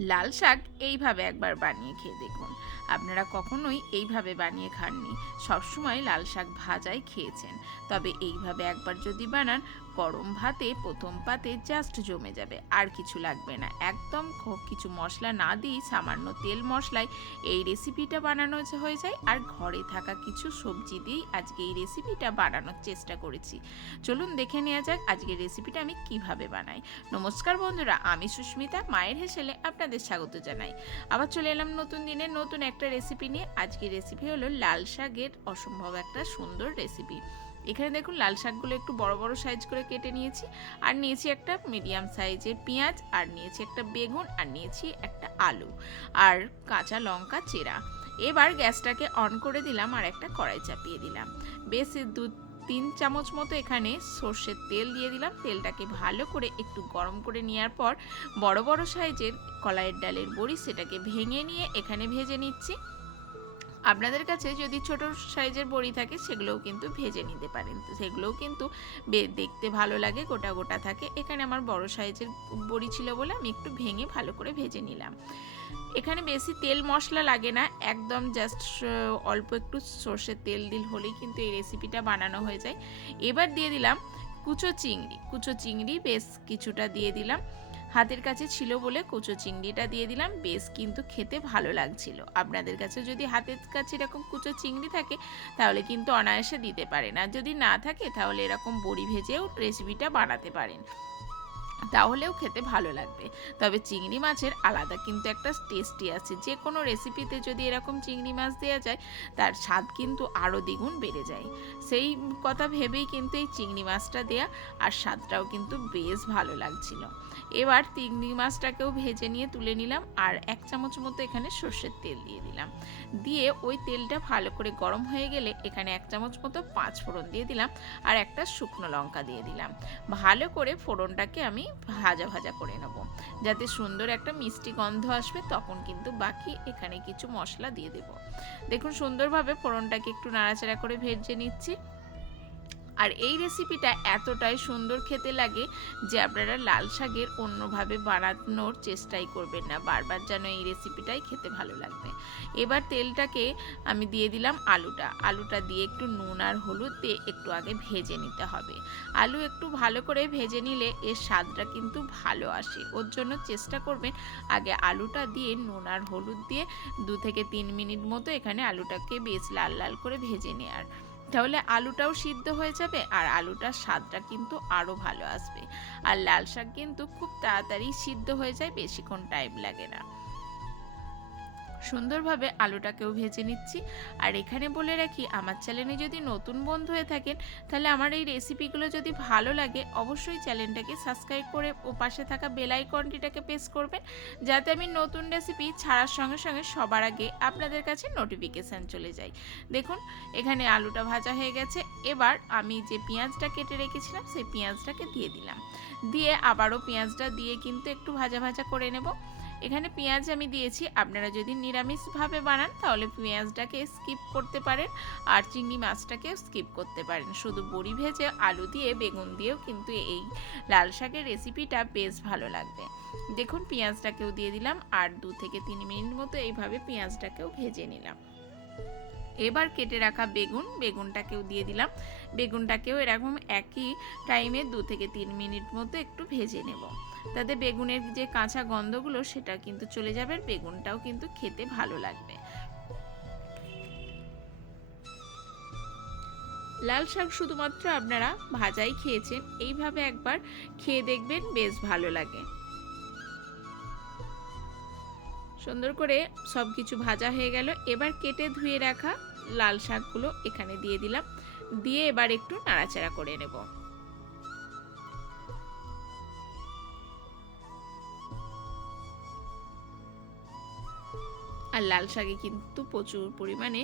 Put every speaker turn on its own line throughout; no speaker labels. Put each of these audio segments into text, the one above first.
লাল শাক এইভাবে একবার বানিয়ে খেয়ে দেখুন। আপনারা কখনোই এইভাবে বানিয়ে খাননি। সবসময় লাল শাক ভাজাই খেয়েছেন। তবে এইভাবে একবার যদি বানান গরম ভাতে প্রথম পাতে জাস্ট জমে যাবে, আর কিছু লাগবে না। একদম কিছু মশলা না দিই সামান্য তেল মশলায় এই রেসিপিটা বানানো হয়ে যায়। আর ঘরে থাকা কিছু সবজি দিয়েই আজকে এই রেসিপিটা বানানোর চেষ্টা করেছি। চলুন দেখে নেওয়া যাক আজকের রেসিপিটা আমি কীভাবে বানাই। নমস্কার বন্ধুরা, আমি সুস্মিতা, মায়ের হেসেলে আপনাদের স্বাগত জানাই। আবার চলে এলাম নতুন দিনে নতুন একটা রেসিপি নিয়ে। আজকের রেসিপি হলো লাল শাকের অসম্ভব একটা সুন্দর রেসিপি এখানে দেখুন লাল শাকগুলো একটু বড় বড় সাইজ করে কেটে নিয়েছি, আর নিয়েছি একটা মিডিয়াম সাইজের পেঁয়াজ, আর নিয়েছি একটা বেগুন, আর নিয়েছি একটা আলু, আর কাঁচা লঙ্কা চেরা। এবার গ্যাসটাকে অন করে দিলাম, আর একটা কড়াই চাপিয়ে দিলাম। বেশ দু তিন চামচ মতো এখানে সর্ষের তেল দিয়ে দিলাম। তেলটাকে ভালো করে একটু গরম করে নেওয়ার পর, বড় বড় সাইজের কলাইয়ের ডালের বড়ি সেটাকে ভেঙে নিয়ে এখানে ভেজে নিচ্ছি। আপনাদের কাছে যদি ছোট সাইজের বড়ি থাকে, সেগুলোও কিন্তু ভেজে নিতে পারেন। সেগুলোও কিন্তু দেখতে ভালো লাগে, গোটা গোটা থাকে। এখানে আমার বড় সাইজের বড়ি ছিল বলে আমি একটু ভেঙে ভালো করে ভেজে নিলাম। এখানে বেশি তেল মশলা লাগে না, একদম জাস্ট অল্প একটু সর্ষের তেল দিল হলেই কিন্তু এই রেসিপিটা বানানো হয়ে যায়। এবার দিয়ে দিলাম কুচো চিংড়ি। কুচো চিংড়ি বেশ কিছুটা দিয়ে দিলাম। হাতের কাছে ছিল বলে কুচো চিংড়িটা দিয়ে দিলাম। বেশ কিন্তু খেতে ভালো লাগছিল। আপনাদের কাছে যদি হাতের কাছে এরকম কুচো চিংড়ি থাকে, তাহলে কিন্তু অনায়াসে দিতে পারেন। আর যদি না থাকে, তাহলে এরকম বড়ি ভেজেও রেসিপিটা বানাতে পারেন। তাহলেও খেতে ভালো লাগবে। তবে চিংড়ি মাছের আলাদা কিন্তু একটা টেস্টি আছে। যে কোনো রেসিপিতে যদি এরকম চিংড়ি মাছ দেওয়া যায়, তার স্বাদ কিন্তু আরও দ্বিগুণ বেড়ে যায়। সেই কথা ভেবেই কিন্তু এই চিংড়ি মাছটা দেয়া আর স্বাদটাও কিন্তু বেশ ভালো লাগছিল। এবার চিংড়ি মাছটাকেও ভেজে নিয়ে তুলে নিলাম আর এক চামচ মতো এখানে সর্ষের তেল দিয়ে দিলাম। দিয়ে ওই তেলটা ভালো করে গরম হয়ে গেলে এখানে এক চামচ মতো পাঁচ ফোড়ন দিয়ে দিলাম আর একটা শুকনো লঙ্কা দিয়ে দিলাম। ভালো করে ফোড়নটাকে আমি ভাজা ভাজা করে নেব। যাতে সুন্দর একটা মিষ্টি গন্ধ আসবে, তখন কিন্তু বাকি এখানে কিছু মশলা দিয়ে দেব। দেখুন, সুন্দরভাবে ফোড়নটাকে একটু নাড়াচাড়া করে ভেজে নিচ্ছি। আর এই রেসিপিটা এতটাই সুন্দর খেতে লাগে যে আপনারা লাল শাকের অন্যভাবে বানানোর চেষ্টাই করবেন না। বারবার যেন এই রেসিপিটাই খেতে ভালো লাগবে। এবার তেলটাকে আমি দিয়ে দিলাম আলুটা। আলুটা দিয়ে একটু নুন আর হলুদ দিয়ে একটু আগে ভেজে নিতে হবে। আলু একটু ভালো করে ভেজে নিলে এর স্বাদটা কিন্তু ভালো আসে। ওর জন্য চেষ্টা করবেন আগে আলুটা দিয়ে নুন আর হলুদ দিয়ে দু থেকে তিন মিনিট মতো এখানে আলুটাকে বেশ লাল লাল করে ভেজে নেওয়ার তাহলে আলুটাও সিদ্ধ হয়ে যাবে আর আলুটার স্বাদটা কিন্তু আরও ভালো আসবে। আর লাল শাক কিন্তু খুব তাড়াতাড়ি সিদ্ধ হয়ে যায়, বেশিক্ষণ টাইম লাগে না। সুন্দরভাবে আলুটাকেও ভেজে নিচ্ছি। আর এখানে বলে রাখি, আমার চ্যানেলে যদি নতুন বন্ধু হয়ে থাকেন, তাহলে আমার এই রেসিপিগুলো যদি ভালো লাগে, অবশ্যই চ্যানেলটাকে সাবস্ক্রাইব করে ও পাশে থাকা বেল আইকনটিটাকে প্রেস করবেন, যাতে আমি নতুন রেসিপি ছাড়ার সঙ্গে সঙ্গে সবার আগে আপনাদের কাছে নোটিফিকেশান চলে যায়। দেখুন, এখানে আলুটা ভাজা হয়ে গেছে। এবার আমি যে পেঁয়াজটা কেটে রেখেছিলাম, সেই পেঁয়াজটাকে দিয়ে দিলাম। দিয়ে আবারও পেঁয়াজটা দিয়ে কিন্তু একটু ভাজা ভাজা করে নেব। এখানে পেঁয়াজ আমি দিয়েছি। আপনারা যদি নিরামিষভাবে বানান, তাহলে পেঁয়াজটাকে স্কিপ করতে পারেন আর চিংড়ি মাছটাকে স্কিপ করতে পারেন। শুধু বড়ি ভেজে আলু দিয়ে, বেগুন দিয়েও কিন্তু এই লাল শাকের রেসিপিটা বেশ ভালো লাগবে। দেখুন, পেঁয়াজটাকেও দিয়ে দিলাম আর দু থেকে তিন মিনিট মতো এইভাবে পেঁয়াজটাকেও ভেজে নিলাম। এবার কেটে রাখা বেগুন, বেগুনটাকেও দিয়ে দিলাম। বেগুনটাকেও এরকম একই টাইমে দু থেকে তিন মিনিট মতো একটু ভেজে নেব। তাতে বেগুনের যে কাঁচা গন্ধগুলো, সেটা কিন্তু চলে যাবে আর বেগুনটাও কিন্তু খেতে ভালো লাগবে। লাল শাক শুধুমাত্র আপনারা ভাজাই খেয়েছেন, এইভাবে একবার খেয়ে দেখবেন, বেশ ভালো লাগে। সুন্দর করে সব কিছু ভাজা হয়ে গেল। এবার কেটে ধুয়ে রাখা লাল শাকগুলো এখানে দিয়ে দিলাম। দিয়ে এবার একটু নাড়াচাড়া করে নেব। আর লাল শাকে কিন্তু প্রচুর পরিমাণে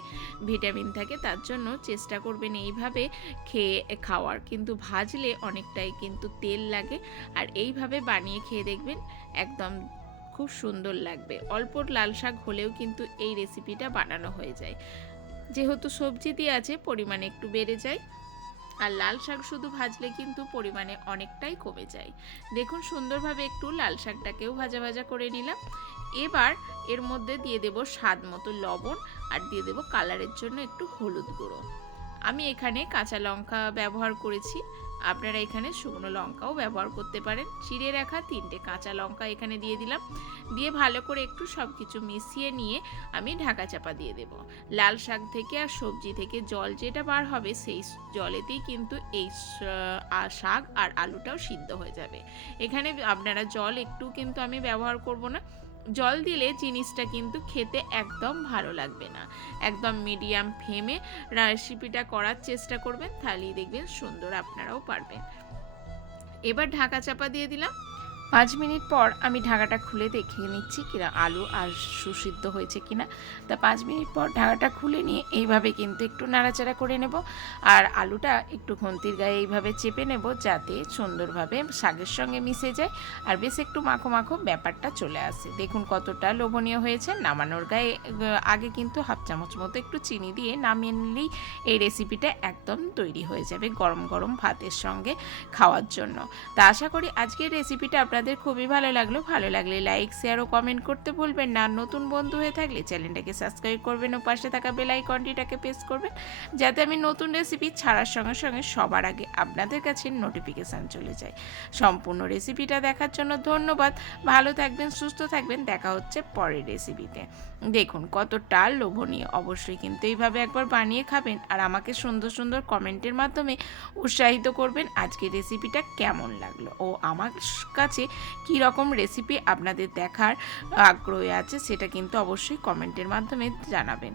ভিটামিন থাকে, তার জন্য চেষ্টা করবেন এইভাবে খেয়ে খাওয়ার। কিন্তু ভাজলে অনেকটাই কিন্তু তেল লাগে আর এইভাবে বানিয়ে খেয়ে দেখবেন একদম খুব সুন্দর লাগবে। অল্প লাল শাক হলেও কিন্তু এই রেসিপিটা বানানো হয়ে যায়। যেহেতু সবজি দিয়ে আছে, পরিমাণে একটু বেড়ে যায়। আর লাল শাক শুধু ভাজলে কিন্তু পরিমাণে অনেকটাই কমে যায়। দেখুন সুন্দরভাবে একটু লাল শাকটাকেও ভাজা ভাজা করে নিলাম। এবার এর মধ্যে দিয়ে দেব স্বাদ মতো লবণ আর দিয়ে দেব কালারের জন্য একটু হলুদ গুঁড়ো। আমি এখানে কাঁচা লঙ্কা ব্যবহার করেছি। আপনারা এখানে শুকনো লঙ্কাও ব্যবহার করতে পারেন। চিড়ে রাখা তিনটে কাঁচা লঙ্কা এখানে দিয়ে দিলাম। দিয়ে ভালো করে একটু সব কিছু মিশিয়ে নিয়ে আমি ঢাকা চাপা দিয়ে দেব। লাল শাক থেকে আর সবজি থেকে জল যেটা বার হবে সেই জলেতেই কিন্তু এই শাক আর আলুটাও সিদ্ধ হয়ে যাবে। এখানে আপনারা জল একটু কিন্তু আমি ব্যবহার করব না। জল দিলে জিনিসটা কিন্তু খেতে একদম ভালো লাগবে না। একদম মিডিয়াম ফ্লেমে রেসিপিটা করার চেষ্টা করবেন, তাহলেই দেখবেন সুন্দর আপনারাও পারবেন। এবার ঢাকা চাপা দিয়ে দিলাম। পাঁচ মিনিট পর আমি ঢাকাটা খুলে দেখিয়ে নিচ্ছি কিনা আলু আর সুসিদ্ধ হয়েছে কিনা। তা পাঁচ মিনিট পর ঢাকাটা খুলে নিয়ে এইভাবে কিন্তু একটু নাড়াচাড়া করে নেব আর আলুটা একটু খন্তির গায়ে এইভাবে চেপে নেব যাতে সুন্দরভাবে শাকের সঙ্গে মিশে যায় আর বেশ একটু মাখো মাখো ব্যাপারটা চলে আসে। দেখুন কতটা লোভনীয় হয়েছে। নামানোর গায়ে আগে কিন্তু হাফ চামচ মতো একটু চিনি দিয়ে নামিয়ে নিলেই এই রেসিপিটা একদম তৈরি হয়ে যাবে গরম গরম ভাতের সঙ্গে খাওয়ার জন্য। তা আশা করি আজকের রেসিপিটা আপনাদের খুবই ভালো লাগল, ভালো লাগলে লাইক শেয়ার ও কমেন্ট করতে ভুলবেন না। নতুন বন্ধু হয়ে থাকলে চ্যানেলটাকে সাবস্ক্রাইব করবেন ও পাশে থাকা বেল আইকনটিটাকে প্রেস করবেন, যাতে আমি নতুন রেসিপি ছাড়ার সঙ্গে সঙ্গে সবার আগে আপনাদের কাছে নোটিফিকেশান চলে যায়। সম্পূর্ণ রেসিপিটা দেখার জন্য ধন্যবাদ। ভালো থাকবেন, সুস্থ থাকবেন, দেখা হচ্ছে পরের রেসিপিতে দেখুন, কতটা লোভনীয়। অবশ্যই কিন্তু এইভাবে একবার বানিয়ে খাবেন আর আমাকে সুন্দর সুন্দর কমেন্টের মাধ্যমে উৎসাহিত করবেন আজকের রেসিপিটা কেমন লাগল। ও আমার কাছে কী রকম রেসিপি আপনাদের দেখার আগ্রহ আছে সেটা কিন্তু অবশ্যই কমেন্টের মাধ্যমে জানাবেন।